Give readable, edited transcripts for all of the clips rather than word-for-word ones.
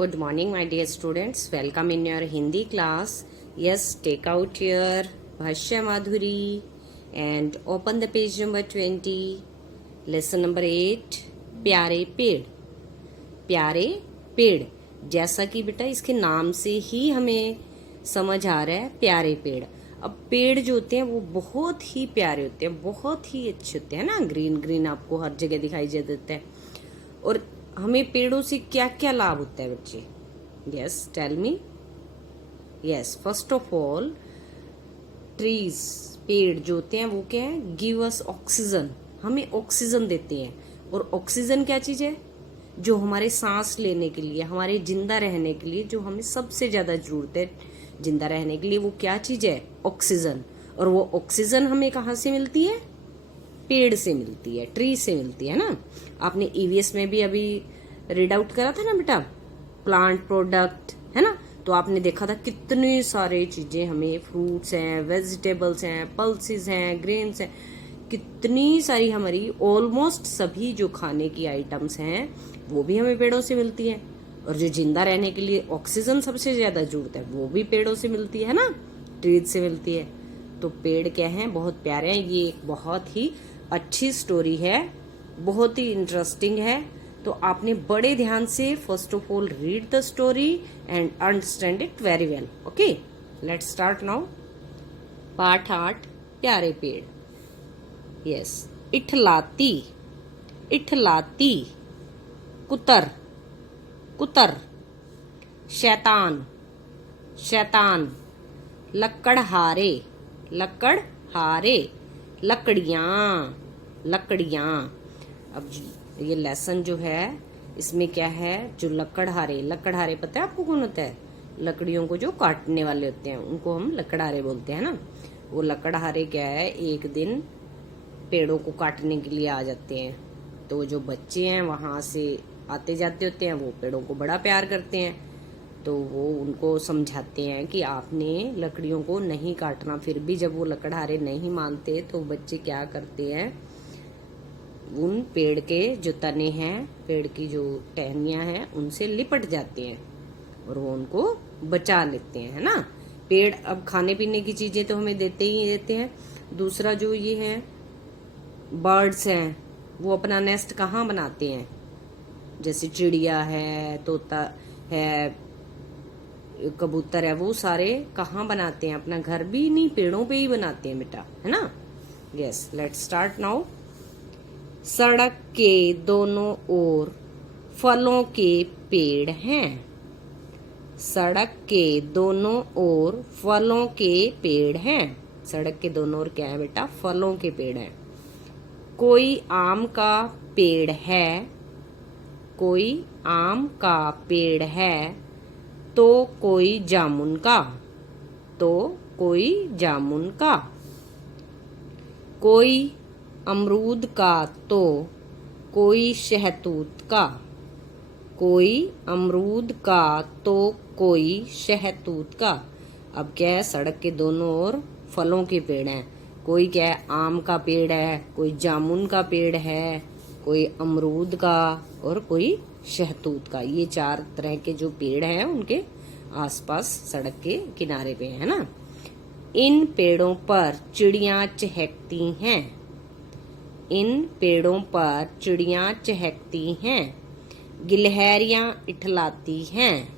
Good morning, my dear students. Welcome in your Hindi class. Yes, take out your Bhashya Madhuri and open the page number 20. Lesson number 8. प्यारे पेड़. प्यारे पेड़. जैसा कि बेटा इसके नाम से ही हमें समझ आ रहा है प्यारे पेड़. अब पेड़ जो होते हैं वो बहुत ही प्यारे होते हैं, बहुत ही अच्छे होते हैं ना. ग्रीन ग्रीन आपको हर जगह दिखाई देता है. और हमें पेड़ों से क्या क्या लाभ होता है बच्चे? Yes, tell me. Yes, first of all trees, पेड़ जो होते हैं वो क्या है? Give us oxygen. हमें ऑक्सीजन देते हैं. और ऑक्सीजन क्या चीज है? जो हमारे सांस लेने के लिए, हमारे जिंदा रहने के लिए जो हमें सबसे ज्यादा जरूरत है जिंदा रहने के लिए, वो क्या चीज है? ऑक्सीजन. और वो ऑक्सीजन हमें कहाँ से मिलती है? पेड़ से मिलती है, ट्री से मिलती है ना. आपने ईवीएस में भी अभी रीड आउट करा था ना बेटा, प्लांट प्रोडक्ट, है ना. तो आपने देखा था कितने सारे चीजें हमें, फ्रूट्स हैं, वेजिटेबल्स हैं, पल्सेस हैं, ग्रेन्स हैं, कितनी सारी हमारी ऑलमोस्ट सभी जो खाने की आइटम्स हैं वो भी हमें पेड़ों से मिलती हैं. और जो जिंदा रहने के लिए ऑक्सीजन सबसे ज्यादा जरूरत है वो भी पेड़ों से मिलती है ना, ट्रीज से मिलती है. तो पेड़ क्या हैं? बहुत प्यारे हैं. ये एक बहुत ही अच्छी स्टोरी है, बहुत ही इंटरेस्टिंग है. तो आपने बड़े ध्यान से first of all read the story and understand it very well. Okay, let's start now. पाठ 8, प्यारे पेड़. यस, इठलाती. इठलाती. कुतर. कुतर. शैतान. शैतान. लकड़हारे. लकड़हारे. लकड़ियाँ. लकड़ियाँ. अब ये लेसन जो है इसमें क्या है? जो लकड़हारे, लकड़हारे पता है आपको कौन होता है? लकड़ियों को जो काटने वाले होते हैं उनको हम लकड़हारे बोलते हैं ना. वो लकड़हारे क्या है, एक दिन पेड़ों को काटने के लिए आ जाते हैं. तो जो बच्चे हैं वहां से आते जाते होते हैं, वो पेड़ों को बड़ा प्यार करते हैं. तो वो उनको समझाते हैं कि आपने लकड़ियों को नहीं काटना. फिर भी जब वो लकड़हारे नहीं मानते तो बच्चे क्या करते हैं, उन पेड़ के जो तने हैं, पेड़ की जो टहनियां हैं, उनसे लिपट जाते हैं और वो उनको बचा लेते हैं, है ना. पेड़ अब खाने पीने की चीजें तो हमें देते ही देते हैं. दूसरा जो ये है बर्ड्स हैं, वो अपना नेस्ट कहाँ बनाते हैं? जैसे चिड़िया है, तोता है, कबूतर है, वो सारे कहाँ बनाते हैं? अपना घर भी नहीं, पेड़ों पे ही बनाते हैं बेटा, है ना. Yes, let's start now. सड़क के दोनों ओर फलों के पेड़ हैं. सड़क के दोनों ओर फलों के पेड़ हैं. सड़क के दोनों ओर क्या है बेटा? फलों के पेड़ हैं. कोई आम का पेड़ है. कोई आम का पेड़ है तो कोई जामुन का. तो कोई जामुन का. कोई अमरूद का तो कोई शहतूत का. कोई अमरूद का तो कोई शहतूत का. अब क्या है? सड़क के दोनों ओर फलों के पेड़ हैं. कोई क्या है? आम का पेड़ है, कोई जामुन का पेड़ है, कोई अमरूद का और कोई शहतूत का. ये 4 तरह के जो पेड़ हैं उनके आसपास सड़क के किनारे पे है ना. इन पेड़ों पर चिड़ियां चहकती हैं. इन पेड़ों पर चिड़ियां चहकती हैं. गिलहरियां इठलाती हैं.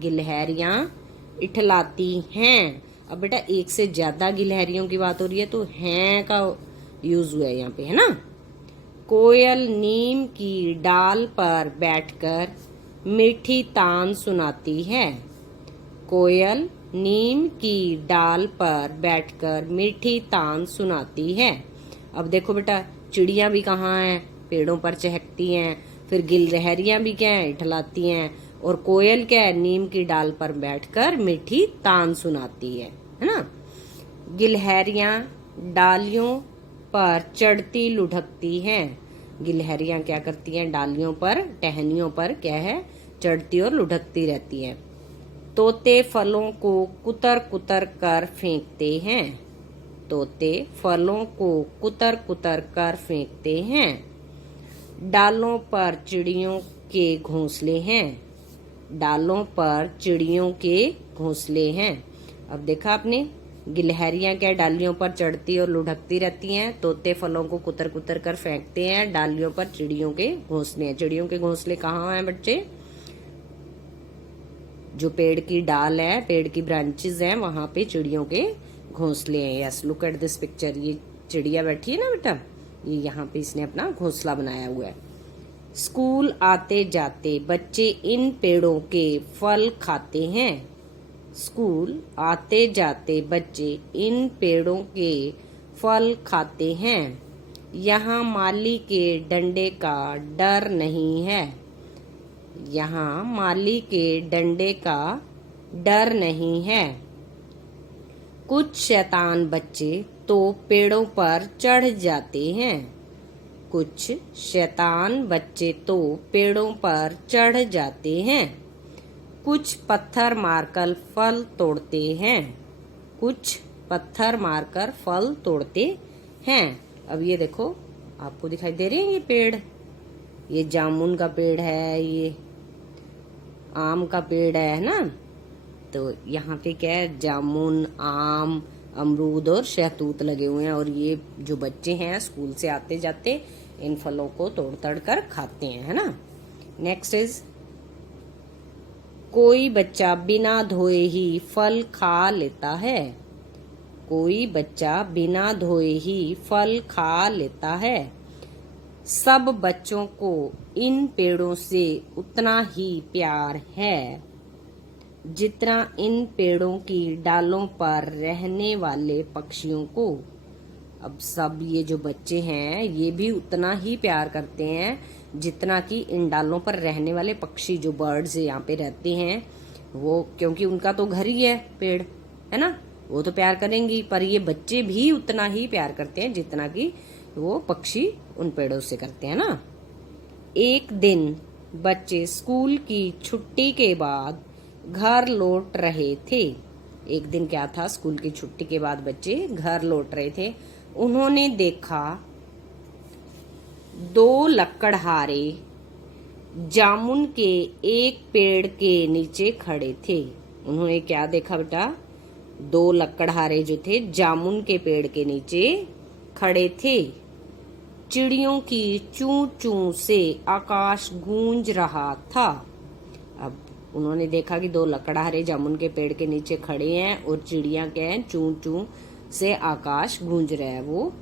गिलहरियां इठलाती हैं. अब बेटा एक से ज्यादा गिलहरियों की बात हो रही है तो हैं का यूज हुआ है यहाँ पे, है ना. कोयल नीम की डाल पर बैठकर मीठी तान सुनाती है. कोयल नीम की डाल पर बैठकर मीठी तान सुनाती है. अब देखो बेटा, चिड़ियां भी कहाँ हैं? पेड़ों पर चहकती हैं. फिर गिलहरियां भी क्या है? इठलाती हैं. और कोयल क्या है? नीम की डाल पर बैठकर मीठी तान सुनाती है ना. गिलहरियां डालियों पर चढ़ती लुढ़कती हैं. गिलहरियां क्या करती हैं? डालियों पर, टहनियों पर क्या है? चढ़ती और लुढ़कती रहती हैं. तोते फलों को कुतर कुतर कर फेंकते हैं. तोते फलों को कुतर कुतर कर फेंकते हैं. डालों पर चिड़ियों के घोंसले हैं. डालों पर चिड़ियों के घोंसले हैं। अब देखा आपने, गिलहरियां क्या डालियों पर चढ़ती और लुढ़कती रहती हैं, तोते फलों को कुतर कुतर कर फेंकते हैं, डालियों पर चिड़ियों के घोंसले हैं। चिड़ियों के घोंसले कहाँ हैं बच्चे? जो पेड़ की डाल है, पेड़ की ब्रांचेस हैं, वहां पे चिड़ियों के घोंसले हैं। Yes, look at this picture. ये चिड़िया बैठी है ना बेटा, ये यहाँ पे इसने अपना घोंसला बनाया हुआ है। स्कूल आते जाते बच्चे इन पेड़ों के फल खाते हैं। स्कूल आते जाते बच्चे इन पेड़ों के फल खाते हैं। यहाँ माली के डंडे का डर नहीं है। यहाँ माली के डंडे का डर नहीं है। कुछ शैतान बच्चे तो पेड़ों पर चढ़ जाते हैं। कुछ शैतान बच्चे तो पेड़ों पर चढ़ जाते हैं। कुछ पत्थर मारकर फल तोड़ते हैं। कुछ पत्थर मारकर फल तोड़ते हैं। अब ये देखो, आपको दिखाई दे रहे हैं ये पेड़, ये जामुन का पेड़ है, ये आम का पेड़ है ना। तो यहाँ पे क्या है, जामुन, आम, अमरूद और शहतूत लगे हुए हैं, और ये जो बच्चे हैं स्कूल से आते जाते इन फलों को तोड़ तड़ कर खाते हैं, है ना। नेक्स्ट इज, कोई बच्चा बिना धोए ही फल खा लेता है। कोई बच्चा बिना धोए ही फल खा लेता है। सब बच्चों को इन पेड़ों से उतना ही प्यार है जितना इन पेड़ों की डालों पर रहने वाले पक्षियों को। अब सब ये जो बच्चे हैं ये भी उतना ही प्यार करते हैं जितना कि इन डालों पर रहने वाले पक्षी, जो बर्ड्स यहाँ पे रहते हैं वो, क्योंकि उनका तो घर ही है पेड़, है ना, वो तो प्यार करेंगी, पर ये बच्चे भी उतना ही प्यार करते हैं जितना कि वो पक्षी उन पेड़ों से करते हैं ना। एक दिन बच्चे स्कूल की छुट्टी के बाद घर लौट रहे थे। एक दिन क्या था, स्कूल की छुट्टी के बाद बच्चे घर लौट रहे थे। उन्होंने देखा दो लकड़हारे जामुन के एक पेड़ के नीचे खड़े थे। उन्होंने क्या देखा बेटा? दो लकड़हारे जो थे जामुन के पेड़ के नीचे खड़े थे। चिड़ियों की चूं चूं से आकाश गूंज रहा था। अब उन्होंने देखा कि दो लकड़हारे जामुन के पेड़ के नीचे खड़े हैं और चिड़ियां क्या है, चूं चूं से आकाश गूंज रहा है। वो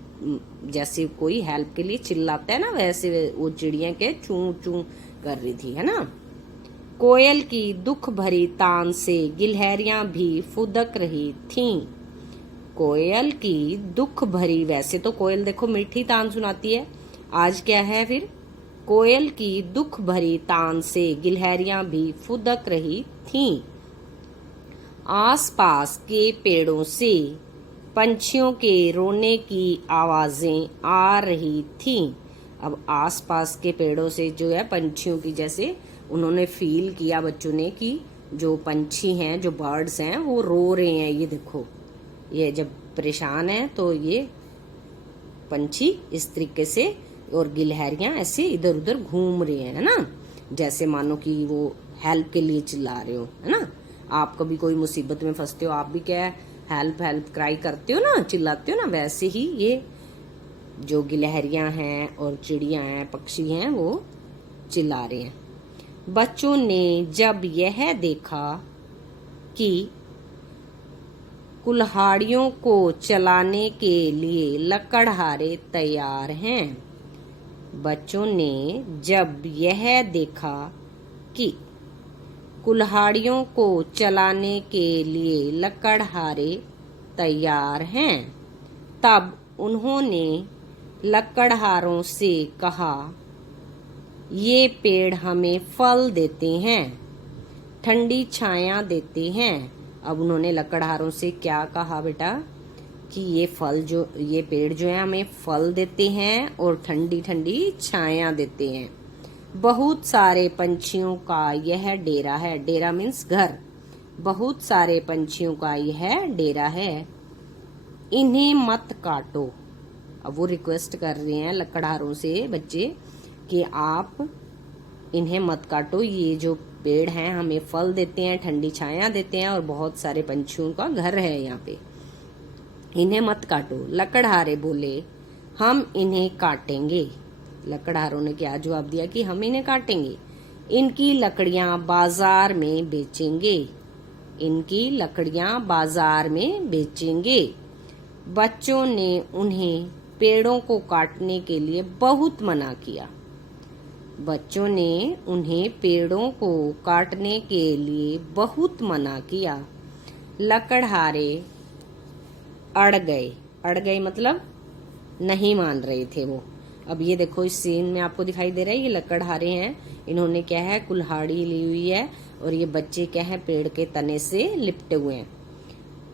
जैसे कोई हेल्प के लिए चिल्लाता है ना, वैसे वो चिड़ियां क्या चूं चूं कर रही थी, है ना। कोयल की दुख भरी तान से गिलहरियां भी फुदक रही थीं। कोयल की दुख भरी, वैसे तो कोयल देखो मीठी तान सुनाती है, आज क्या है फिर, कोयल की दुख भरी तान से गिलहरियां भी फुदक रही थीं। आसपास के पेड़ों से पंछियों के रोने की आवाजें आ रही थीं। अब आसपास के पेड़ों से जो है पंछियों की, जैसे उन्होंने फील किया बच्चों ने कि जो पंछी हैं, जो बर्ड्स हैं वो रो रहे हैं। ये देखो, ये जब परेशान है तो ये पंछी इस तरीके से, और गिलहरियां ऐसे इधर उधर घूम रहे हैं, है ना, जैसे मानो कि वो हेल्प के लिए चिल्ला रहे हो, है ना। आप कभी कोई मुसीबत में फंसते हो, आप भी क्या हेल्प हेल्प क्राई करते हो ना, चिल्लाते हो ना, वैसे ही ये जो गिलहरियां हैं और चिड़ियां हैं, पक्षी हैं, वो चिल्ला रहे हैं। बच्चों ने जब यह देखा कि कुल्हाड़ियों को चलाने के लिए लकड़हारे तैयार हैं। बच्चों ने जब यह देखा कि कुल्हाड़ियों को चलाने के लिए लकड़हारे तैयार हैं, तब उन्होंने लकड़हारों से कहा, ये पेड़ हमें फल देते हैं, ठंडी छाया देते हैं। अब उन्होंने लकड़हारों से क्या कहा बेटा? कि ये फल जो, ये पेड़ जो है हमें फल देते हैं और ठंडी ठंडी छाया देते हैं। बहुत सारे पंछियों का यह डेरा है। डेरा मीन्स घर। बहुत सारे पंछियों का यह डेरा है, इन्हें मत काटो। अब वो रिक्वेस्ट कर रहे हैं लकड़हारों से बच्चे कि आप इन्हें मत काटो, ये जो पेड़ हैं, हमें फल देते हैं, ठंडी छाया देते हैं और बहुत सारे पंछियों का घर है यहाँ पे। इन्हें मत काटो। लकड़हारे बोले हम इन्हें काटेंगे। लकड़हारों ने क्या जवाब दिया कि हम इन्हें काटेंगे। इनकी लकड़ियां बाजार में बेचेंगे। इनकी लकड़ियां बाजार में बेचेंगे। बच्चों ने उन्हें पेड़ों को काटने के लिए बहुत मना किया। बच्चों ने उन्हें पेड़ों को काटने के लिए बहुत मना किया। लकड़हारे अड़ गए। अड़ गए मतलब नहीं मान रहे थे वो। अब ये देखो इस सीन में आपको दिखाई दे रहा है, ये लकड़हारे हैं, इन्होंने क्या है कुल्हाड़ी ली हुई है और ये बच्चे क्या है पेड़ के तने से लिपटे हुए हैं।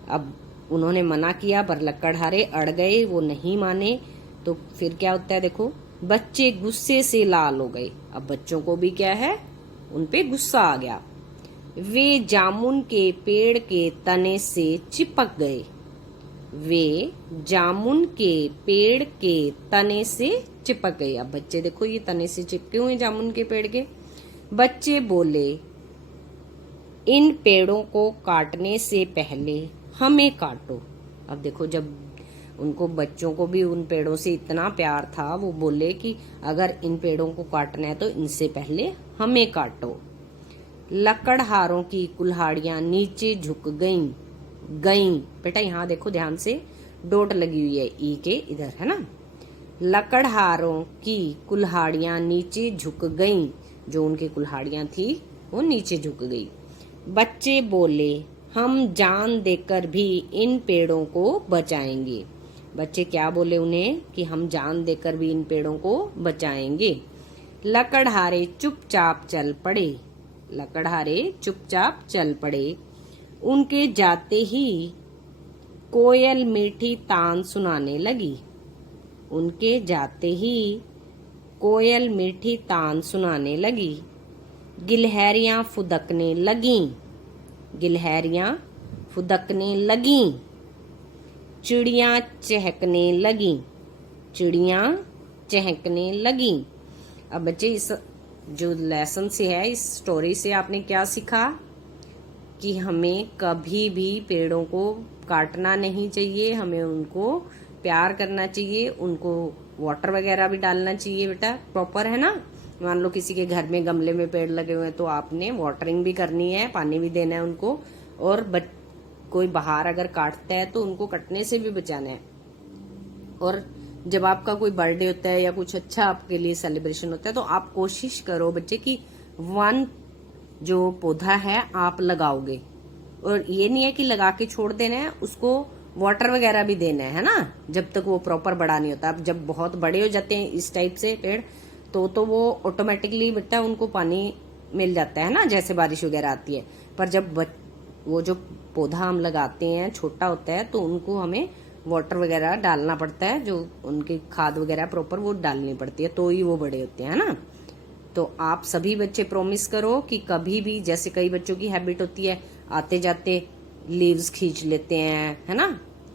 अब उन्होंने मना किया पर लकड़हारे अड़ गए, वो नहीं माने। तो फिर क्या होता है देखो, बच्चे गुस्से से लाल हो गए। अब बच्चों को भी क्या है उन पे गुस्सा आ गया। वे जामुन के पेड़ के तने से चिपक गए। वे जामुन के पेड़ के तने से चिपक गए। अब बच्चे देखो ये तने से चिपके हुए जामुन के पेड़ के। बच्चे बोले इन पेड़ों को काटने से पहले हमें काटो। अब देखो जब उनको बच्चों को भी उन पेड़ों से इतना प्यार था, वो बोले कि अगर इन पेड़ों को काटना है तो इनसे पहले हमें काटो। लकड़हारों की कुल्हाड़ियां नीचे झुक गईं। बेटा यहाँ देखो ध्यान से, डोट लगी हुई है ई के इधर, है ना। लकड़हारों की कुल्हाड़ियां नीचे झुक गईं। जो उनकी कुल्हाड़ियां थी वो नीचे झुक गई। बच्चे बोले हम जान देकर भी इन पेड़ों को बचाएंगे। बच्चे क्या बोले उन्हें कि हम जान देकर भी इन पेड़ों को बचाएंगे। लकड़हारे चुपचाप चल पड़े। लकड़हारे चुपचाप चल पड़े। उनके जाते ही कोयल मीठी तान सुनाने लगी। उनके जाते ही कोयल मीठी तान सुनाने लगी। गिलहरियां फुदकने लगीं। गिलहरियां फुदकने लगीं। चिड़ियां चहकने लगीं। चिड़ियां चहकने लगीं। अब बच्चे इस जो लेसन से है, इस स्टोरी से आपने क्या सीखा कि हमें कभी भी पेड़ों को काटना नहीं चाहिए, हमें उनको प्यार करना चाहिए, उनको वाटर वगैरह भी डालना चाहिए बेटा प्रॉपर, है ना। मान लो किसी के घर में गमले में पेड़ लगे हुए हैं तो आपने वाटरिंग भी करनी है, पानी भी देना है उनको। और कोई बाहर अगर काटता है तो उनको कटने से भी बचाना है। और जब आपका कोई बर्थडे होता है या कुछ अच्छा आपके लिए सेलिब्रेशन होता है तो आप कोशिश करो बच्चे कि वन जो पौधा है आप लगाओगे। और ये नहीं है कि लगा के छोड़ देना है, उसको वाटर वगैरह भी देना है ना, जब तक वो प्रॉपर बड़ा नहीं होता। अब जब बहुत बड़े हो जाते हैं इस टाइप से पेड़ तो वो ऑटोमेटिकली बेटा उनको पानी मिल जाता है ना, जैसे बारिश वगैरह आती है। पर जब वो जो पौधा हम लगाते हैं छोटा होता है तो उनको हमें वाटर वगैरह डालना पड़ता है, जो उनकी खाद वगैरह प्रॉपर वो डालनी पड़ती है, तो ही वो बड़े होते हैं ना। तो आप सभी बच्चे प्रॉमिस करो कि कभी भी, जैसे कई बच्चों की हैबिट होती है आते जाते लीव्स खींच लेते हैं, है ना,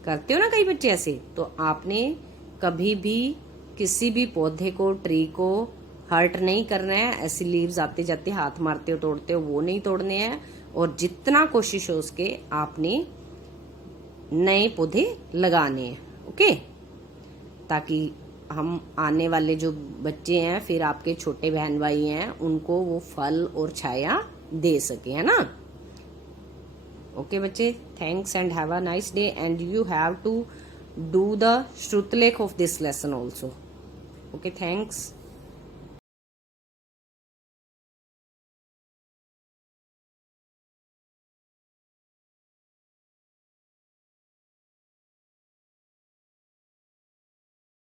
करते हो ना कई बच्चे ऐसे, तो आपने कभी भी किसी भी पौधे को, ट्री को हर्ट नहीं करना है। ऐसी लीव्स आते जाते हाथ मारते हो, तोड़ते हो, वो नहीं तोड़ने हैं। और जितना कोशिश हो उसके आपने नए पौधे लगाने हैं, ओके, ताकि हम आने वाले जो बच्चे हैं, फिर आपके छोटे बहन भाई हैं, उनको वो फल और छाया दे सके, है ना। ओके बच्चे, thanks and have a nice day, and you have to do the Shrutlekh of this lesson also. Okay, thanks.